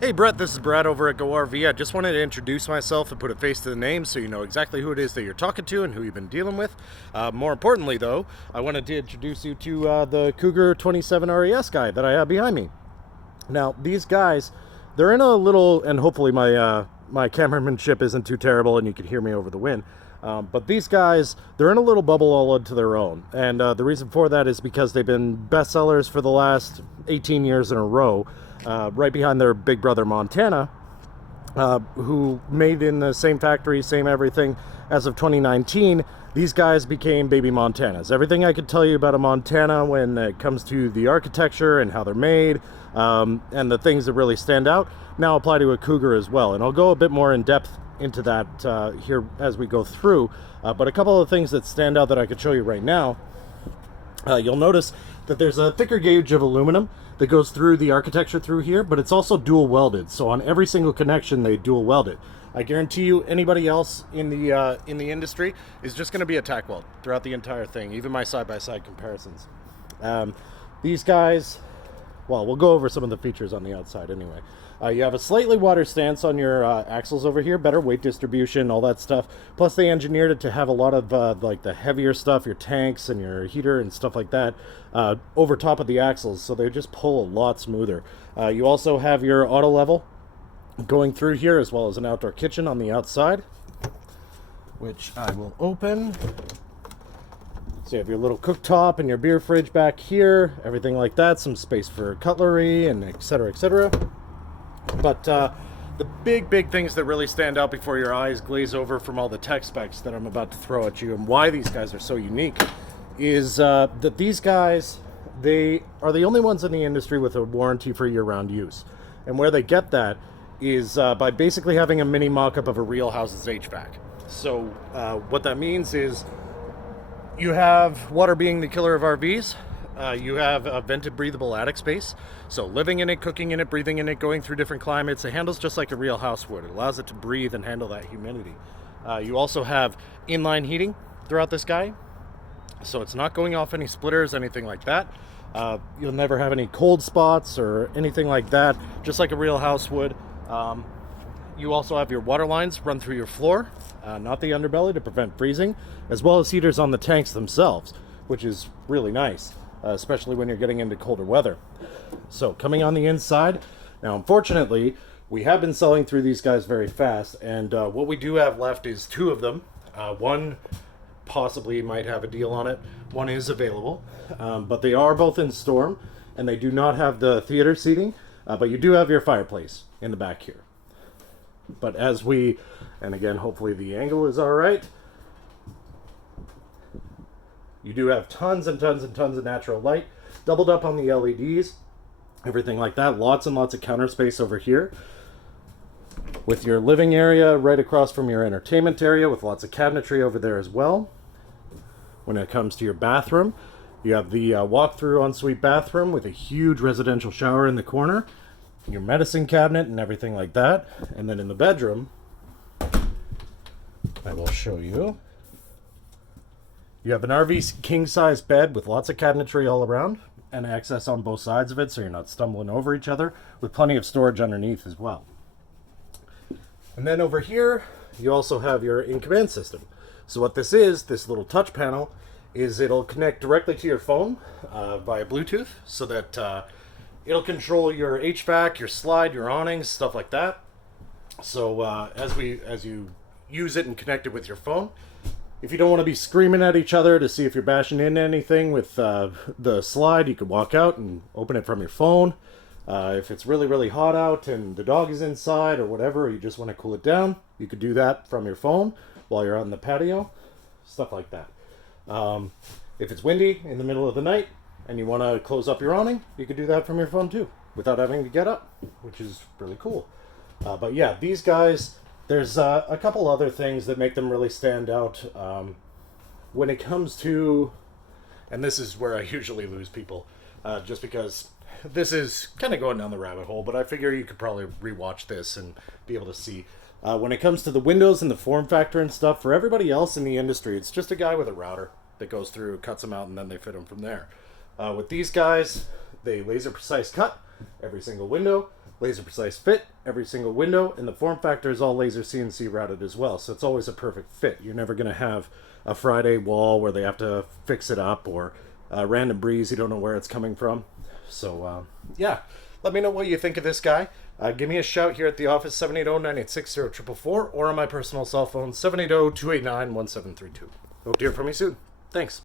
Hey Brett, this is Brad over at GoRV. I just wanted to introduce myself and put a face to the name so you know exactly who it is that you're talking to and who you've been dealing with. More importantly though, I wanted to introduce you to the Cougar 27RES guy that I have behind me. Now these guys, they're in a little, and hopefully my cameramanship isn't too terrible and you can hear me over the wind. But these guys, they're in a little bubble all into their own. And the reason for that is because they've been bestsellers for the last 18 years in a row. Right behind their big brother Montana, who made in the same factory, same everything. As of 2019, these guys became baby Montanas. Everything I could tell you about a Montana when it comes to the architecture and how they're made, and the things that really stand out, now apply to a Cougar as well. And I'll go a bit more in depth into that here as we go through. But a couple of things that stand out that I could show you right now. You'll notice that there's a thicker gauge of aluminum that goes through the architecture through here, but it's also dual welded. So on every single connection, they dual weld it. I guarantee you, anybody else in the industry is just going to be a tack weld throughout the entire thing, even my side-by-side comparisons. These guys, well, we'll go over some of the features on the outside anyway. You have a slightly wider stance on your axles over here, better weight distribution, all that stuff. Plus they engineered it to have a lot of like the heavier stuff, your tanks and your heater and stuff like that, over top of the axles, so they just pull a lot smoother. You also have your auto level going through here, as well as an outdoor kitchen on the outside, which I will open. So you have your little cooktop and your beer fridge back here, everything like that, some space for cutlery and etc, etc. But the big things that really stand out before your eyes glaze over from all the tech specs that I'm about to throw at you and why these guys are so unique is that these guys, they are the only ones in the industry with a warranty for year-round use. And where they get that is by basically having a mini mock-up of a real house's HVAC. So what that means is you have water being the killer of RVs. You have a vented breathable attic space, so living in it, cooking in it, breathing in it, going through different climates. It handles just like a real house would. It allows it to breathe and handle that humidity. You also have inline heating throughout this guy, so it's not going off any splitters, anything like that. You'll never have any cold spots or anything like that, just like a real house would. You also have your water lines run through your floor, not the underbelly, to prevent freezing, as well as heaters on the tanks themselves, which is really nice. Especially when you're getting into colder weather. So coming on the inside, now unfortunately we have been selling through these guys very fast, and what we do have left is two of them. One possibly might have a deal on it, one is available, but they are both in Storm, and they do not have the theater seating, but you do have your fireplace in the back here. But as we, and again hopefully the angle is alright, you do have tons and tons and tons of natural light, doubled up on the LEDs, everything like that. Lots and lots of counter space over here, with your living area right across from your entertainment area, with lots of cabinetry over there as well. When it comes to your bathroom, you have the walk-through ensuite bathroom with a huge residential shower in the corner, your medicine cabinet and everything like that. And then in the bedroom, I will show you. You have an RV king-size bed with lots of cabinetry all around and access on both sides of it, so you're not stumbling over each other, with plenty of storage underneath as well. And then over here, you also have your in-command system. So what this is, this little touch panel, is it'll connect directly to your phone via Bluetooth, so that it'll control your HVAC, your slide, your awnings, stuff like that. So as you use it and connect it with your phone, if you don't want to be screaming at each other to see if you're bashing into anything with the slide, you can walk out and open it from your phone. If it's really hot out and the dog is inside or whatever, or you just want to cool it down, you could do that from your phone while you're out in the patio, stuff like that. If it's windy in the middle of the night and you want to close up your awning, you could do that from your phone too, without having to get up, which is really cool. But yeah, these guys, there's a couple other things that make them really stand out. When it comes to, and this is where I usually lose people, just because this is kind of going down the rabbit hole, but I figure you could probably rewatch this and be able to see. When it comes to the windows and the form factor and stuff, for everybody else in the industry, it's just a guy with a router that goes through, cuts them out, and then they fit them from there. With these guys, they laser precise cut every single window. laser precise fit, every single window, and the form factor is all laser CNC routed as well, so it's always a perfect fit. You're never going to have a Friday wall where they have to fix it up, or a random breeze, you don't know where it's coming from. So yeah, let me know what you think of this guy. Give me a shout here at the office, 780-986-0444, or on my personal cell phone, 780-289-1732. Hope to hear from you soon. Thanks.